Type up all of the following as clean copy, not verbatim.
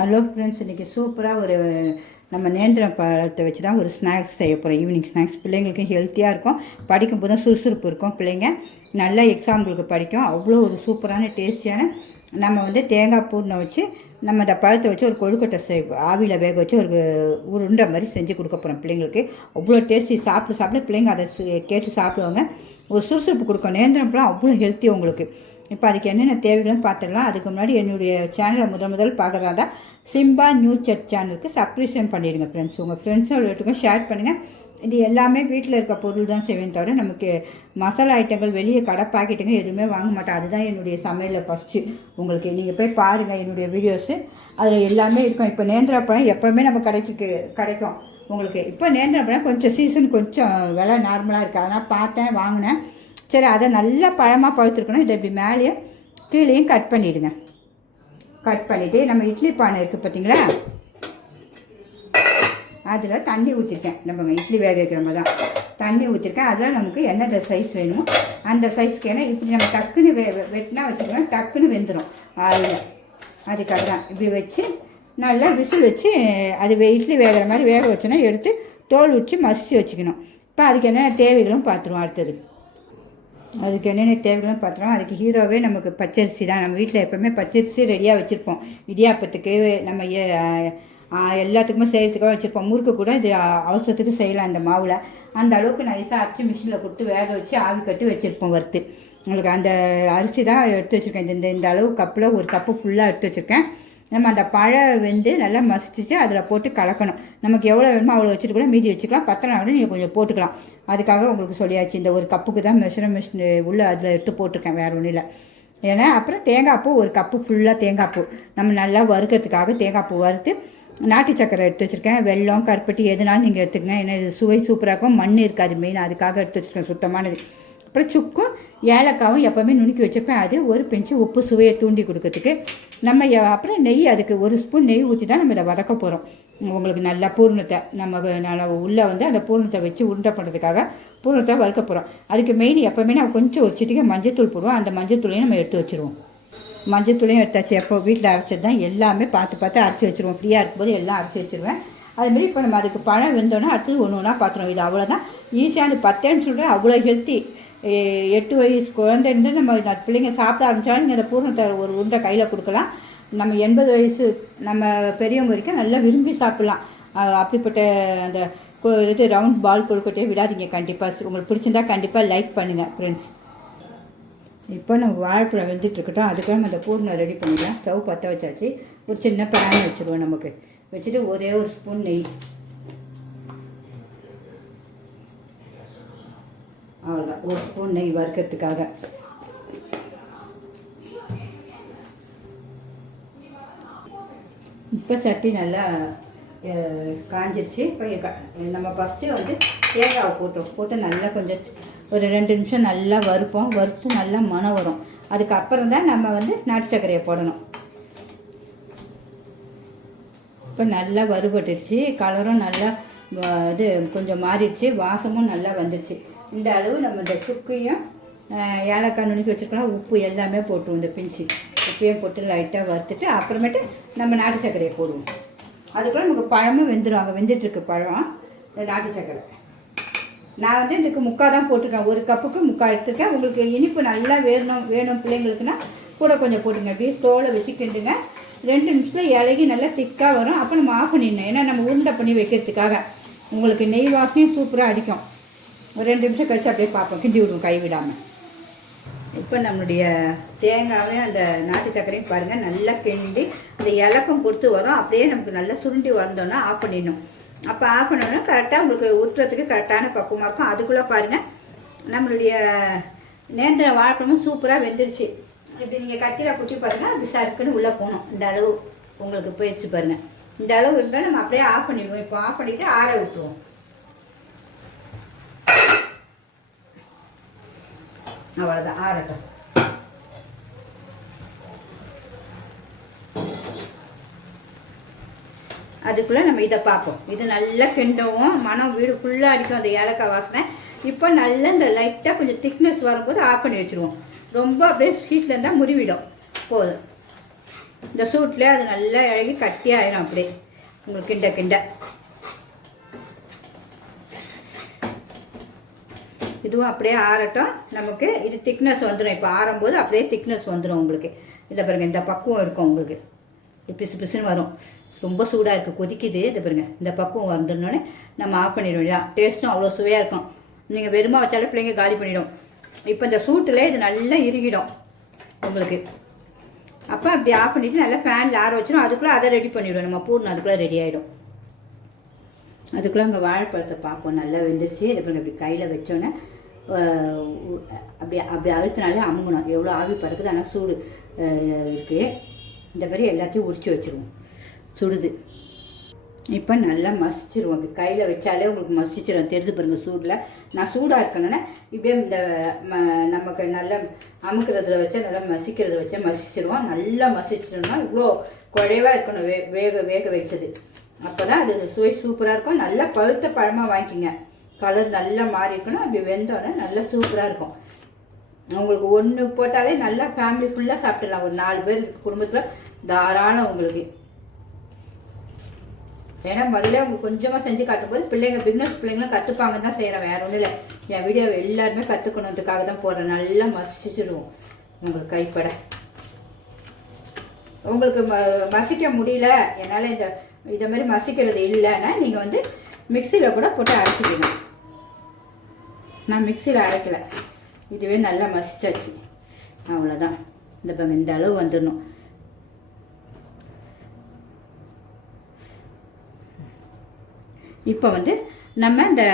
Hello friends, இன்றைக்கி சூப்பராக ஒரு நம்ம நேந்திரம் பழத்தை வச்சு தான் ஒரு ஸ்நாக்ஸ் செய்ய போகிறோம். ஈவினிங் ஸ்நாக்ஸ் பிள்ளைங்களுக்கு ஹெல்த்தியாக இருக்கும், படிக்கும் போது தான் சுறுசுறுப்பு இருக்கும். பிள்ளைங்க நல்ல எக்ஸாம்பிளுக்கு படிக்கும். அவ்வளோ ஒரு சூப்பரான டேஸ்டியான நம்ம வந்து தேங்காய் பூர்ணை வச்சு நம்ம இந்த பழத்தை வச்சு ஒரு கொழுக்கட்டை ஆவியில் வேக வச்சு ஒரு உருண்டை மாதிரி செஞ்சு கொடுக்க போகிறோம் பிள்ளைங்களுக்கு. அவ்வளோ டேஸ்டி, சாப்பிட்டு பிள்ளைங்க அதை கேட்டு சாப்பிடுவாங்க. ஒரு சுறுசுறுப்பு கொடுக்கும். நேந்திரம் பழம் அவ்வளோ ஹெல்த்தி உங்களுக்கு. இப்போ அதுக்கு என்னென்ன தேவைகளும் பார்த்துடலாம். அதுக்கு முன்னாடி என்னுடைய சேனலை முதல் பார்க்குறதா சிம்பா நியூ செட் சேனலுக்கு சப்ஸ்கிரிப்ஷன் பண்ணிடுங்க ஃப்ரெண்ட்ஸ். உங்கள் ஃப்ரெண்ட்ஸும் ஷேர் பண்ணுங்கள். இது எல்லாமே வீட்டில் இருக்க பொருள் தான் செய்வேன், தவிர நமக்கு மசாலா ஐட்டங்கள் வெளியே கடை பாக்கெட்டுங்க எதுவுமே வாங்க மாட்டேன். அதுதான் என்னுடைய சமையலில் ஃபஸ்ட்டு. உங்களுக்கு நீங்கள் போய் பாருங்கள் என்னுடைய வீடியோஸு, அதில் எல்லாமே இருக்கும். இப்போ நேந்திர பழம் எப்போவுமே நம்ம கிடைக்கும் உங்களுக்கு. இப்போ நேந்திர பழம் கொஞ்சம் சீசன் கொஞ்சம் விலை நார்மலாக இருக்குது, அதனால் பார்த்தேன், வாங்கினேன். சரி, அதை நல்லா பழமாக பழுத்துருக்கணும். இதை இப்படி மேலேயும் கீழேயும் கட் பண்ணிவிடுங்க. கட் பண்ணிவிட்டு நம்ம இட்லி பானை இருக்குது பார்த்தீங்களா, அதில் தண்ணி ஊற்றிருக்கேன். நம்ம இட்லி வேக வைக்கிற மாதிரி தான் தண்ணி ஊற்றிருக்கேன். அதில் நமக்கு என்னென்ன சைஸ் வேணுமோ அந்த சைஸ்க்கு, ஏன்னா இப்படி நம்ம டக்குன்னு வெட்டினா வச்சுக்கோங்க, டக்குன்னு வெந்துடும் அதில். அதுக்காக தான் இப்படி வச்சு நல்லா விசில் வச்சு அது இட்லி வேகிற மாதிரி வேக வச்சோன்னா எடுத்து தோல் உரித்து மசிச்சு வச்சுக்கணும். இப்போ அதுக்கு என்னென்ன தேவைகளும் பார்த்துருவோம். அடுத்தது அதுக்கு என்னென்ன தேவைகளும் பார்த்துருவோம். அதுக்கு ஹீரோவே நமக்கு பச்சரிசி தான். நம்ம வீட்டில் எப்போவுமே பச்சரிசி ரெடியாக வச்சுருப்போம். இடியாப்பத்துக்கு நம்ம எல்லாத்துக்குமே செய்கிறதுக்காக வச்சுருப்போம். முறுக்கு கூட இது அவசரத்துக்கு செய்யலாம். இந்த மாவில் அந்த அளவுக்கு நைஸாக அரைச்சி மிஷினில் கொடுத்து வேக வச்சு ஆவி கட்டி வச்சுருப்போம் வறுத்து. உங்களுக்கு அந்த அரிசி தான் எடுத்து வச்சுருக்கேன். இந்த அளவு கப்பில் ஒரு கப்பு ஃபுல்லாக எடுத்து வச்சுருக்கேன். நம்ம அந்த பழம் வெந்து நல்லா மசிச்சுட்டு அதில் போட்டு கலக்கணும். நமக்கு எவ்வளோ வேணுமோ அவ்வளோ வச்சுட்டு கூட மீதி வச்சுக்கலாம். பத்தனை விட நீங்கள் கொஞ்சம் போட்டுக்கலாம். அதுக்காக உங்களுக்கு சொல்லியாச்சு. இந்த ஒரு கப்புக்கு தான் மிஷின் உள்ளே அதில் எடுத்து போட்டிருக்கேன், வேறு ஒன்றும் இல்லை. ஏன்னா அப்புறம் தேங்காய் பூ ஒரு கப்பு ஃபுல்லாக தேங்காய் பூ நம்ம நல்லா வறுக்கிறதுக்காக தேங்காய் பூ வறுத்து நாட்டு சக்கரை எடுத்து வச்சுருக்கேன். வெல்லம் கருப்பட்டி எதுனாலும் நீங்கள் எடுத்துக்கங்க. ஏன்னா இது சுவை சூப்பராக இருக்கும், மண் இருக்காது மெயின், அதுக்காக எடுத்து வச்சுருக்கேன் சுத்தமானது. அப்புறம் சுக்கும் ஏலக்காவும் எப்போவுமே நுணுக்கி வச்சுருப்பேன். அது ஒரு பிஞ்சு உப்பு சுவையை தூண்டி கொடுக்கறதுக்கு. நம்ம அப்புறம் நெய், அதுக்கு ஒரு ஸ்பூன் நெய் ஊற்றி தான் நம்ம இதை வதக்க போகிறோம். உங்களுக்கு நல்லா பூர்ணத்தை நம்ம நல்லா உள்ளே வந்து அந்த பூர்ணத்தை வச்சு உருண்டை பண்ணுறதுக்காக பூர்ணத்தை வறுக்க போகிறோம். அதுக்கு மெயின் எப்போவுமே நம்ம கொஞ்சம் ஒரு சிட்டிக்கு மஞ்சத்தூள் போடுவோம். அந்த மஞ்சத்தூளையும் நம்ம எடுத்து வச்சுருவோம். மஞ்சத்தூளையும் எடுத்தாச்சு. எப்போ வீட்டில் அரைச்சது தான் எல்லாமே பார்த்து அரைச்சி வச்சுருவோம். ஃப்ரீயாக இருக்கும்போது எல்லாம் அரைச்சி வச்சுருவேன். அதுமாரி இப்போ நம்ம அதுக்கு பழம் வெந்தோன்னா அடுத்தது ஒன்று ஒன்றா பார்த்துருவோம். இது அவ்வளோதான் ஈஸியான 10 சொல்கிறேன், அவ்வளோ ஹெல்த்தி. 8 வயசு குழந்தைன்னு நம்ம பிள்ளைங்க சாப்பிட ஆரம்பித்தாலும் நீங்கள் அந்த பூர்ணத்தை ஒரு உருண்டை கையில் கொடுக்கலாம். நம்ம 80 வயசு நம்ம பெரியவங்க வரைக்கும் நல்லா விரும்பி சாப்பிட்லாம். அப்படிப்பட்ட அந்த இது ரவுண்ட் பால் கொழுக்கட்டையை விடாதீங்க கண்டிப்பாக. உங்களுக்கு பிடிச்சிருந்தா கண்டிப்பாக லைக் பண்ணுங்கள் ஃப்ரெண்ட்ஸ். இப்போ நம்ம வாழைப்பழம் வெந்துட்டுருக்கட்டும். அதுக்காக நம்ம அந்த பூர்ணை ரெடி பண்ணிக்கலாம். ஸ்டவ் பற்ற வச்சாச்சு. ஒரு சின்ன பேன் வச்சுருவோம். நமக்கு வச்சுட்டு ஒரே ஒரு ஸ்பூன் நெய், அவ்வளோதான், ஒரு ஸ்பூன் நெய் வறுக்கிறதுக்காக. இப்போ சட்டி நல்லா காஞ்சிருச்சு. இப்போ நம்ம ஃபஸ்ட்டு வந்து தேங்காவை போட்டு நல்லா கொஞ்சம் ஒரு 2 நிமிஷம் நல்லா வறுப்போம். வறுத்து நல்லா மணம் வரும். அதுக்கப்புறம் தான் நம்ம வந்து நாட்டு சர்க்கரையை போடணும். இப்போ நல்லா வறுபட்டுருச்சு. கலரும் நல்லா இது கொஞ்சம் மாறிடுச்சு. வாசமும் நல்லா வந்துடுச்சு. இந்த அளவு நம்ம இந்த சுக்கையும் ஏலக்காய் நுணுக்கி வச்சுருக்கலாம், உப்பு எல்லாமே போட்டுருவோம். இந்த பிஞ்சு உப்பையும் போட்டு லைட்டாக வறுத்துட்டு அப்புறமேட்டு நம்ம நாட்டு சர்க்கரையை போடுவோம். அதுக்குள்ள நமக்கு பழமும் வெந்துடும். அங்கே வெந்துட்டுருக்கு பழம். இந்த நாட்டு சர்க்கரை நான் வந்து இதுக்கு 3/4 தான் போட்டிருக்கேன். ஒரு கப்புக்கு 3/4 எடுத்துருக்கேன். உங்களுக்கு இனிப்பு நல்லா வேணும் பிள்ளைங்களுக்குன்னா கூட கொஞ்சம் போட்டுங்க. அப்படியே தோலை வச்சு கிண்டுங்க. 2 நிமிஷத்தில் இலகி நல்லா திக்காக வரும். அப்போ நம்ம ஆஃப் பண்ணிடணும். ஏன்னா நம்ம உருண்டை பண்ணி வைக்கிறதுக்காக உங்களுக்கு நெய் வாசனையும் சூப்பராக அடிக்கும். ஒரு 2 நிமிஷம் கழிச்சு அப்படியே பார்ப்போம், கிண்டி விடுவோம் கை விடாமல். இப்போ நம்மளுடைய தேங்காயும் அந்த நாட்டு சர்க்கரையும் பாருங்கள் நல்லா கிண்டி அந்த இலக்கம் கொடுத்து வரும். அப்படியே நமக்கு நல்லா சுருண்டி வந்தோன்னா ஆஃப் பண்ணிடணும். அப்போ ஆஃப் பண்ணோன்னா கரெக்டாக உங்களுக்கு ஊற்றுறதுக்கு கரெக்டான பக்குவமாக இருக்கும். அதுக்குள்ளே பாருங்கள் நம்மளுடைய நேந்திர வாழைப்பழமும் சூப்பராக வெந்துருச்சு. இப்படி நீங்கள் கத்தியில் குட்டி பாருங்கள், அப்படி சருக்குன்னு உள்ளே போகணும். இந்த அளவு உங்களுக்கு போயிடுச்சு பாருங்கள். இந்த அளவு இருந்தால் நம்ம அப்படியே ஆஃப் பண்ணிடுவோம். இப்போ ஆஃப் பண்ணிவிட்டு ஆற விட்டுருவோம். அவ்வளோதான், ஆறட்டும். அதுக்குள்ளே நம்ம இதை பார்ப்போம். இது நல்லா கிண்டவும் மனம் வீடு ஃபுல்லாக அடிக்கும் அந்த ஏலக்காய் வாசனை. இப்போ நல்லா இந்த லைட்டாக கொஞ்சம் திக்னஸ் வரும்போது ஆஃப் பண்ணி வச்சுருவோம். ரொம்ப அப்படியே ஹீட்டில் இருந்தால் முறிவிடும். போதும். இந்த சூட்டில் அது நல்லா இறங்கி கட்டியாயிடும் அப்படியே உங்களுக்கு கிண்ட கிண்ட. இதுவும் அப்படியே ஆறட்டும். நமக்கு இது திக்னஸ் வந்துடும். இப்போ ஆறும்போது அப்படியே திக்னஸ் வந்துடும் உங்களுக்கு. இதை பாருங்கள், இந்த பக்குவம் இருக்கும் உங்களுக்கு. பிசு பிசுன்னு வரும். ரொம்ப சூடாக இருக்குது, கொதிக்குது. இதை பாருங்கள், இந்த பக்குவம் வந்துடனோடனே நம்ம ஆஃப் பண்ணிடுவோம் இல்லையா. டேஸ்ட்டும் அவ்வளோ சுவையாக இருக்கும். நீங்கள் வெறுமா வச்சாலே பிள்ளைங்க காலி பண்ணிடும். இப்போ இந்த சூட்டில் இது நல்லா இறுகிடும் உங்களுக்கு. அப்போ அப்படி ஆஃப் பண்ணிவிட்டு நல்லா ஃபேனில் ஆற வச்சிடும். அதுக்குள்ளே அதை ரெடி பண்ணிவிடும். நம்ம பூர்ணம் அதுக்குள்ளே ரெடி ஆகிடும். அதுக்குள்ளே அங்கே வாழைப்பழத்தை பார்ப்போம், நல்லா வெந்துருச்சு. இதை பாருங்கள், இப்படி கையில் வச்சோன்னே அப்படி அழுத்தினாலே அமுங்கணும். எவ்வளோ ஆவி பறக்குது, ஆனால் சூடு இருக்குது. இந்த மாதிரி எல்லாத்தையும் உரித்து வச்சுருவோம். சுடுது. இப்போ நல்லா மசிச்சிருவோம். அப்படி கையில் வச்சாலே உங்களுக்கு மசிச்சிடும். தெரிஞ்சு பாருங்கள் சூடில். நான் சூடாக இருக்கணுன்னா இப்படியே இந்த நமக்கு நல்லா அமுக்கிறதுல வச்சா நல்லா மசிக்கிறத வச்சா மசிச்சிருவோம். நல்லா மசிச்சிட்டோம்னா இவ்வளோ குறைவாக இருக்கணும். வேக வச்சது. அப்போ தான் அது சுவை சூப்பராக இருக்கும். நல்லா பழுத்த பழமாக வாங்கிக்கிங்க. கலர் நல்லா மாறி இருக்கணும். அப்படி வெந்தோடனே நல்லா சூப்பராக இருக்கும். உங்களுக்கு ஒன்று போட்டாலே நல்லா ஃபேமிலி ஃபுல்லாக சாப்பிடலாம். ஒரு 4 பேர் குடும்பத்தில் தாராளம் உங்களுக்கு. ஏன்னா முதல்ல உங்களுக்கு கொஞ்சமாக செஞ்சு காட்டும்போது பிள்ளைங்க பிக்னஸ் பிள்ளைங்களும் கற்றுப்பாங்கன்னு தான் செய்கிறேன். வேறு ஒன்றும் இல்லை. என் வீடியோவை எல்லாருமே கற்றுக்கணுன்றதுக்காக தான் போடுறேன். நல்லா மசிச்சிடுவோம் உங்களுக்கு கைப்பட. உங்களுக்கு மசிக்க முடியல, என்னால் இதை மாதிரி மசிக்கிறது இல்லைன்னா நீங்கள் வந்து மிக்சியில் கூட போட்டு அரைச்சிடுங்க. நான் மிக்சியில் அரைக்கலை, இதுவே நல்லா மசிச்சாச்சு. அவ்வளோதான். இந்த அளவு வந்துடணும். இப்போ வந்து நம்ம இந்த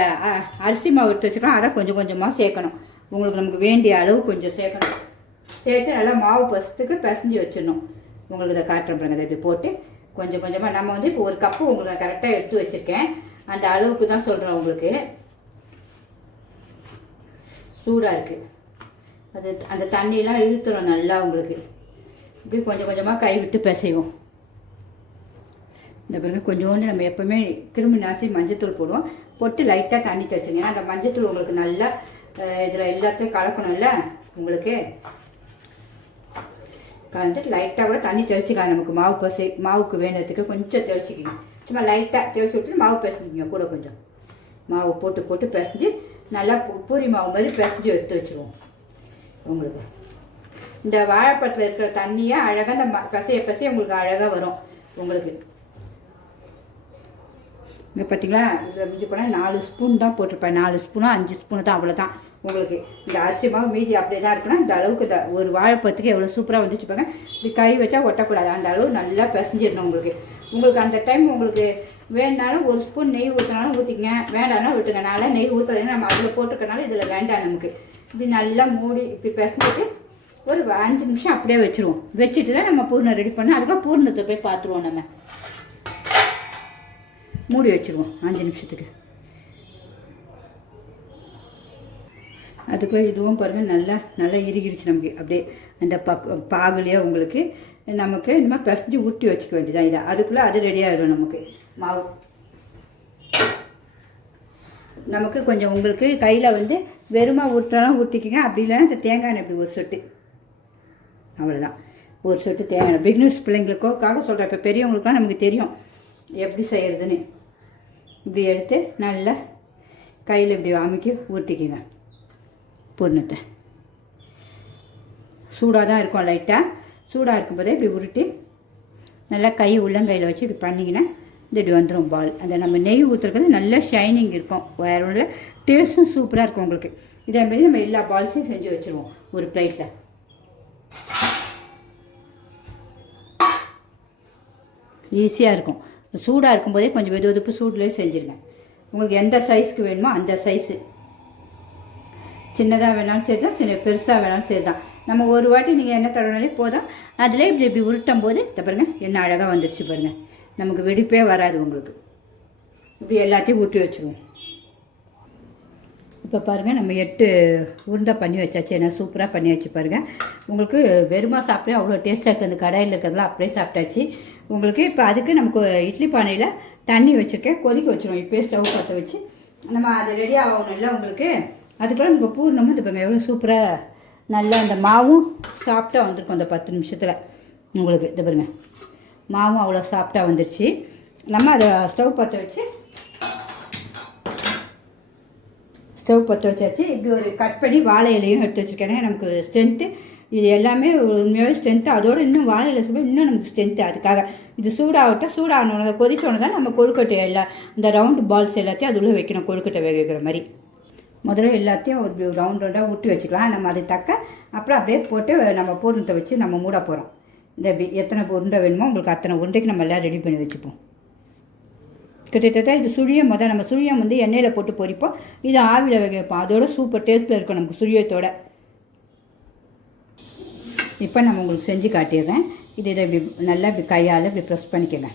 அரிசி மாவு எடுத்து வச்சுக்கலாம். அதை கொஞ்சம் கொஞ்சமாக சேர்க்கணும். உங்களுக்கு நமக்கு வேண்டிய அளவு கொஞ்சம் சேர்க்கணும். சேர்த்து நல்லா மாவு பசத்துக்கு பிசைஞ்சு வச்சிடணும். உங்களுக்கு இதை காட்டுறேன் பாருங்க. இதை இப்படி போட்டு கொஞ்சம் கொஞ்சமாக நம்ம வந்து இப்போ ஒரு கப்பு உங்களுக்கு நான் கரெக்டாக எடுத்து வச்சுருக்கேன். அந்த அளவுக்கு தான் சொல்கிறேன். உங்களுக்கு சூடாக இருக்குது. அது அந்த தண்ணியெலாம் இழுத்துடும் நல்லா உங்களுக்கு. இப்படி கொஞ்சம் கொஞ்சமாக கை விட்டு பிசைவோம். இந்த பிறகு கொஞ்சோண்டு நம்ம எப்போவுமே கிருமி நாசி மஞ்சத்தூள் போடுவோம். போட்டு லைட்டாக தண்ணி தெளிச்சுங்க. ஏன்னா அந்த மஞ்சத்தூள் உங்களுக்கு நல்லா இதில் எல்லாத்தையும் கலக்கணும்ல உங்களுக்கு. கலந்துட்டு லைட்டாக கூட தண்ணி தெளிச்சிக்கலாம். நமக்கு மாவுக்கு வேணுறதுக்கு கொஞ்சம் தெளிச்சிக்கிங்க. சும்மா லைட்டாக தெளிச்சு விட்டு மாவு பிசைஞ்சிக்கிங்க. கூட கொஞ்சம் மாவு போட்டு பிசைஞ்சு நல்லா பூரி மாவு மாதிரி பிசைஞ்சு எடுத்து வச்சுருவோம். உங்களுக்கு இந்த வாழைப்பழத்தில் இருக்கிற தண்ணியை அழகாக இந்த பிசைய உங்களுக்கு அழகாக வரும் உங்களுக்கு. இங்கே பார்த்தீங்களா, இதில் மிஞ்சி போனால் 4 ஸ்பூன் தான் போட்டிருப்பேன். 4 ஸ்பூனோ 5 ஸ்பூனு தான், அவ்வளோதான் உங்களுக்கு. இந்த அரிசி மாவு மீதி அப்படியே தான் இருக்குன்னா இந்த அளவுக்கு ஒரு வாழைப்பழத்துக்கு எவ்வளோ சூப்பராக வந்துச்சு பாருங்க. இப்படி கை வச்சா ஒட்டக்கூடாது. அந்த அளவு நல்லா பிசைஞ்சிடணும் உங்களுக்கு. உங்களுக்கு அந்த டைம் உங்களுக்கு வேணுனாலும் 1 ஸ்பூன் நெய் ஊற்றினாலும் ஊற்றிக்கங்க, வேண்டாம்னா விட்டுங்க. நாளை நெய் ஊற்றலைன்னா நம்ம அதில் போட்டிருக்கனால இதில் வேண்டாம் நமக்கு. இப்படி நல்லா மூடி இப்படி பிசைஞ்சிட்டு ஒரு 5 நிமிஷம் அப்படியே வச்சுருவோம். வச்சுட்டு தான் நம்ம பூர்ணம் ரெடி பண்ணோம். அதுக்கப்புறம் பூர்ணத்தை போய் பார்த்துருவோம். நம்ம மூடி வச்சுருவோம் 5 நிமிஷத்துக்கு. அதுக்குள்ளே இதுவும் பாருங்கள் நல்லா இறுகிடுச்சு நமக்கு. அப்படியே அந்த பாகுலையே உங்களுக்கு நமக்கு இந்த மாதிரி பிசைஞ்சு ஊட்டி வச்சுக்க வேண்டியதான். இதை அதுக்குள்ளே அது ரெடி ஆகிடும் நமக்கு மாவு. நமக்கு கொஞ்சம் உங்களுக்கு கையில் வந்து வெறுமா ஊற்றாலும் ஊற்றிக்கிங்க. அப்படி இல்லைன்னா இந்த தேங்காய் எண்ணெய் இப்படி ஒரு சொட்டு, அவ்வளோதான். ஒரு சொட்டு தேங்காய் எண்ணெய். பிகினர்ஸ் பிள்ளைங்களுக்காக சொல்கிறேன். இப்போ பெரியவங்களுக்குலாம் நமக்கு தெரியும் எப்படி செய்கிறதுன்னு. இப்படி எடுத்து நல்லா கையில் இப்படி அமுக்கி ஊற்றிக்கிங்க பூர்ணத்தை. சூடாக தான் இருக்கும். லைட்டாக சூடாக இருக்கும்போதே இப்படி உருட்டி நல்லா கை உள்ளங்கையில் வச்சு இப்படி பண்ணிங்கன்னா இந்த இப்படி வந்துடும் பால். அந்த நம்ம நெய் ஊற்றுறது நல்லா ஷைனிங் இருக்கும். வேறு ஒன்றும் டேஸ்ட்டும் சூப்பராக இருக்கும் உங்களுக்கு. இதேமாரி நம்ம எல்லா பால்ஸையும் செஞ்சு வச்சுருவோம் ஒரு பிளேட்டில். ஈஸியாக இருக்கும். சூடாக இருக்கும்போதே கொஞ்சம் வெதுவெதுப்பு சூட்லேயே செஞ்சுருங்க. உங்களுக்கு எந்த சைஸ்க்கு வேணுமோ அந்த சைஸு. சின்னதாக வேணாலும் சரி தான், பெருசாக வேணாலும் சரி தான். நம்ம ஒரு வாட்டி நீங்கள் எண்ணெய் தடவினாலே போதும். அதில் இப்படி உருட்டும் போது பாருங்கள் எண்ணெய் அழகாக வந்துடுச்சு பாருங்கள். நமக்கு வெடிப்பே வராது உங்களுக்கு. இப்படி எல்லாத்தையும் ஊட்டி வச்சுருவோம். இப்போ பாருங்கள் நம்ம 8 உருண்டை பண்ணி வச்சாச்சு. ஏன்னா சூப்பராக பண்ணி வச்சு பாருங்கள். உங்களுக்கு வெறுமா சாப்பிட்டே அவ்வளோ டேஸ்ட்டாக இருக்குது. அந்த கடையில் இருக்கிறதெல்லாம் அப்படியே சாப்பிட்டாச்சு உங்களுக்கு. இப்போ அதுக்கு நமக்கு இட்லி பானையில் தண்ணி வச்சுருக்கேன், கொதிக்க வச்சுருவோம். இப்போ ஸ்டவ் பற்ற வச்சு நம்ம அது ரெடி ஆகணும் இல்லை உங்களுக்கு. அதுக்குள்ளே நமக்கு பூர்ணமும் இது பாருங்கள் எவ்வளோ சூப்பராக நல்லா அந்த மாவும் சாப்பிட்டா வந்திருக்கும் அந்த 10 நிமிஷத்தில். உங்களுக்கு இது பாருங்க, மாவும் அவ்வளோ சாஃப்டாக வந்துடுச்சு. நம்ம அதை ஸ்டவ் பற்ற வச்சாச்சு. இப்படி ஒரு கட் பண்ணி வாழை இலையும் எடுத்து வச்சுருக்கேன். நமக்கு ஸ்ட்ரென்த்து இது எல்லாமே உண்மையாகவே ஸ்ட்ரென்த்து. அதோடு இன்னும் வாழை இலை சொல்ல இன்னும் நமக்கு ஸ்ட்ரென்த்து. அதுக்காக இது சூடாகணுன்னு கொதிச்சோன்னு தான் நம்ம கொழுக்கட்டை இந்த ரவுண்டு பால்ஸ் எல்லாத்தையும் அது உள்ளே வைக்கணும். கொழுக்கட்டை வேக வைக்கிற மாதிரி முதல்ல எல்லாத்தையும் ஒரு ரவுண்டாக ஊட்டி வச்சுக்கலாம். நம்ம அது அப்புறம் அப்படியே போட்டு நம்ம பூரணத்தை வச்சு நம்ம மூட போகிறோம். இந்த எத்தனை உருண்டை வேணுமோ உங்களுக்கு அத்தனை உருண்டைக்கு நம்ம எல்லாம் ரெடி பண்ணி வச்சுப்போம். கிட்டத்தட்ட இது சுழியம் நம்ம சுழியம் எண்ணெயில் போட்டு பொரிப்போம். இது ஆவியில் வேக வைப்போம். அதோட சூப்பர் டேஸ்ட்டில் இருக்கும் நமக்கு சுழியத்தோட. இப்போ நம்ம உங்களுக்கு செஞ்சு காட்டிடுறேன். இதை இப்படி நல்லா இப்படி கையால் இப்படி ப்ரெஸ் பண்ணிக்கங்க.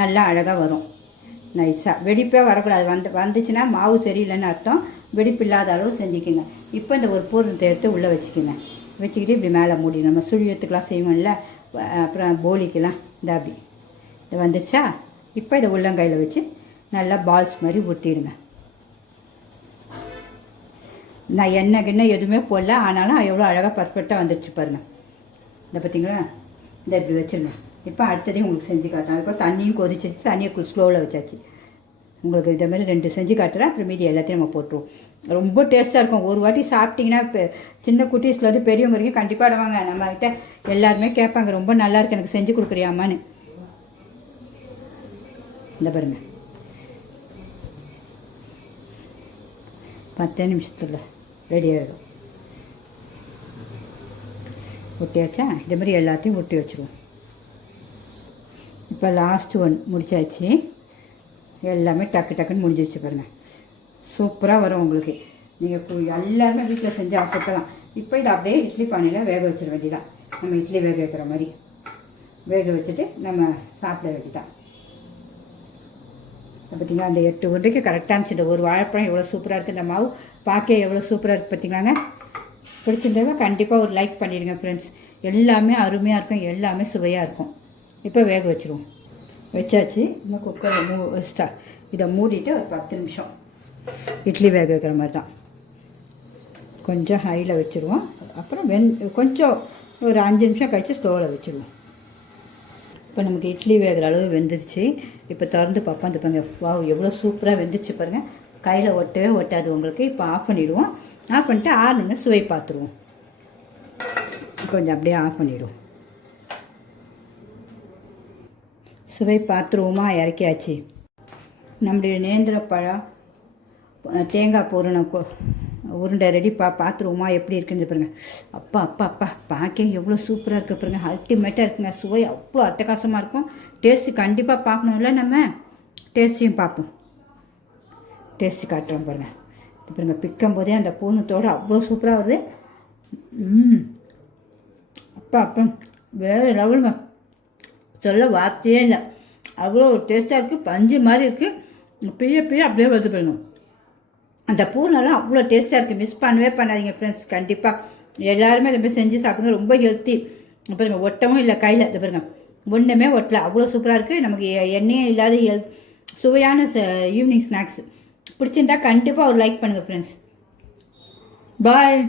நல்லா அழகாக வரும். நைஸாக வெடிப்பே வரக்கூடாது. வந்துச்சுன்னா மாவு சரியில்லைன்னு அர்த்தம். வெடிப்பு இல்லாத அளவு செஞ்சுக்கோங்க. இப்போ இந்த ஒரு பூரணத்தை எடுத்து உள்ளே வச்சுக்கோங்க. வச்சுக்கிட்டு இப்படி மேலே மூடி நம்ம சுழியத்துக்கெலாம் செய்வோம்ல, அப்புறம் போலிக்கெலாம் அப்படி இது வந்துடுச்சா. இப்போ இதை உள்ளங்கையில் வச்சு நல்லா பால்ஸ் மாதிரி ஊட்டிடுங்க. நான் எண்ணெய் எதுவுமே போடல, ஆனாலும் எவ்வளோ அழகாக பர்ஃபெக்டாக வந்துடுச்சு பாருங்கள். இதை பார்த்தீங்களா, இதை இப்படி வச்சுருங்க. இப்போ அடுத்ததையும் உங்களுக்கு செஞ்சு காட்டுறேன். இப்போ தண்ணியும் கொதிச்சிருச்சு, தண்ணியை ஸ்லோவில் வச்சாச்சு. உங்களுக்கு இதேமாதிரி 2 செஞ்சு காட்டுறேன். அப்புறம் மீதி எல்லாத்தையும் நம்ம போட்டுருவோம். ரொம்ப டேஸ்ட்டாக இருக்கும். ஒரு வாட்டி சாப்பிட்டிங்கன்னா இப்போ சின்ன குட்டீஸில் பெரியவங்க வரைக்கும் கண்டிப்பாக ஆடுவாங்க. நம்மக்கிட்ட எல்லாருமே கேட்பாங்க, ரொம்ப நல்லாயிருக்கு எனக்கு செஞ்சு கொடுக்குறியாமான்னு. இந்த பாருங்க, 10 நிமிஷத்தில் ரெடி ஆகிடும். ஒட்டியாச்சா? இதே மாதிரி எல்லாத்தையும் ஒட்டி வச்சுருவோம். இப்போ லாஸ்ட்டு ஒன் முடிச்சாச்சு. எல்லாமே டக்குன்னு முடிஞ்சிச்சு பாருங்கள். சூப்பராக வரும் உங்களுக்கு. நீங்கள் எல்லாருமே வீட்டில் செஞ்சு ஆசைப்படலாம். இப்போ இதை அப்படியே இட்லி பானையில் வேக வச்சிட வேண்டியதான். நம்ம இட்லி வேக வைக்கிற மாதிரி வேக வச்சுட்டு நம்ம சாப்பிட வேண்டியதான். பார்த்திங்களா, அந்த 8 உருண்டைக்கு கரெக்டாக இருந்துச்சு. இந்த ஒரு வாழைப்பழம் எவ்வளோ சூப்பராக இருக்குது. இந்த மாவு பார்க்க எவ்வளோ சூப்பராக இருக்குது பார்த்திங்களாங்க. பிடிச்சிருந்தா கண்டிப்பாக ஒரு லைக் பண்ணிடுங்க ஃப்ரெண்ட்ஸ். எல்லாமே அருமையாக இருக்கும், எல்லாமே சுவையாக இருக்கும். இப்போ வேக வச்சுருவோம். வச்சாச்சு. இன்னும் குக்கரை வச்சிட்டா இதை மூடிட்டு ஒரு 10 நிமிஷம் இட்லி வேக வைக்கிற மாதிரி தான். கொஞ்சம் ஹையில் வச்சுருவோம். அப்புறம் கொஞ்சம் ஒரு 5 நிமிஷம் கழித்து ஸ்டோவில் வச்சுருவோம். இப்போ நமக்கு இட்லி வேகிற அளவு வெந்துருச்சு. இப்போ திறந்து பார்ப்போம். அந்த பாருங்க, வாவ் எவ்வளோ சூப்பராக வெந்துருச்சு பாருங்கள். கையில் ஒட்டவே ஒட்டாது உங்களுக்கு. இப்போ ஆஃப் பண்ணிவிடுவோம். ஆஃப் பண்ணிட்டு 6 நிமிஷம் சுவை பார்த்துருவோம். கொஞ்சம் அப்படியே ஆஃப் பண்ணிவிடுவோம். சுவை பார்த்துருவோமா? இறக்கியாச்சு. நம்முடைய நேந்திர பழம் தேங்காய் பூரணம் உருண்டை ரெடி. பார்த்துருவோமா எப்படி இருக்குன்னு பாருங்கள். அப்பா பார்க்க எவ்வளோ சூப்பராக இருக்குது பாருங்கள். அல்டிமேட்டாக இருக்குங்க. சுவை அவ்வளோ அட்டகாசமாக இருக்கும். டேஸ்ட்டு கண்டிப்பாக பார்க்கணும்ல. நம்ம டேஸ்ட்டையும் பார்ப்போம். டேஸ்ட்டு காட்டுறோம் பாருங்கள். பாருங்கள், பிக்கும் போதே அந்த பூரணத்தோடு அவ்வளோ சூப்பராக வருது. அப்பா வேறு லெவலுங்க. சொல்ல வார்த்தையே இல்லை. அவ்வளோ ஒரு டேஸ்ட்டாக இருக்குது. பஞ்சு மாதிரி இருக்குது. பிரிய அப்படியே வருது பாருங்க. அந்த பூர்ணெல்லாம் அவ்வளோ டேஸ்ட்டாக இருக்குது. மிஸ் பண்ணவே பண்ணாதீங்க ஃப்ரெண்ட்ஸ். கண்டிப்பாக எல்லாருமே இதை போய் செஞ்சு சாப்பிடுங்க. ரொம்ப ஹெல்த்தி. பாருங்க, ஒட்டவும் இல்லை கையில். இதை பாருங்க, ஒன்றுமே ஒட்டலை. அவ்வளோ சூப்பராக இருக்குது. நமக்கு எண்ணெயே இல்லாத சுவையான ஈவினிங் ஸ்நாக்ஸ். பிடிச்சிருந்தா கண்டிப்பாக ஒரு லைக் பண்ணுங்கள் ஃப்ரெண்ட்ஸ். பாய்.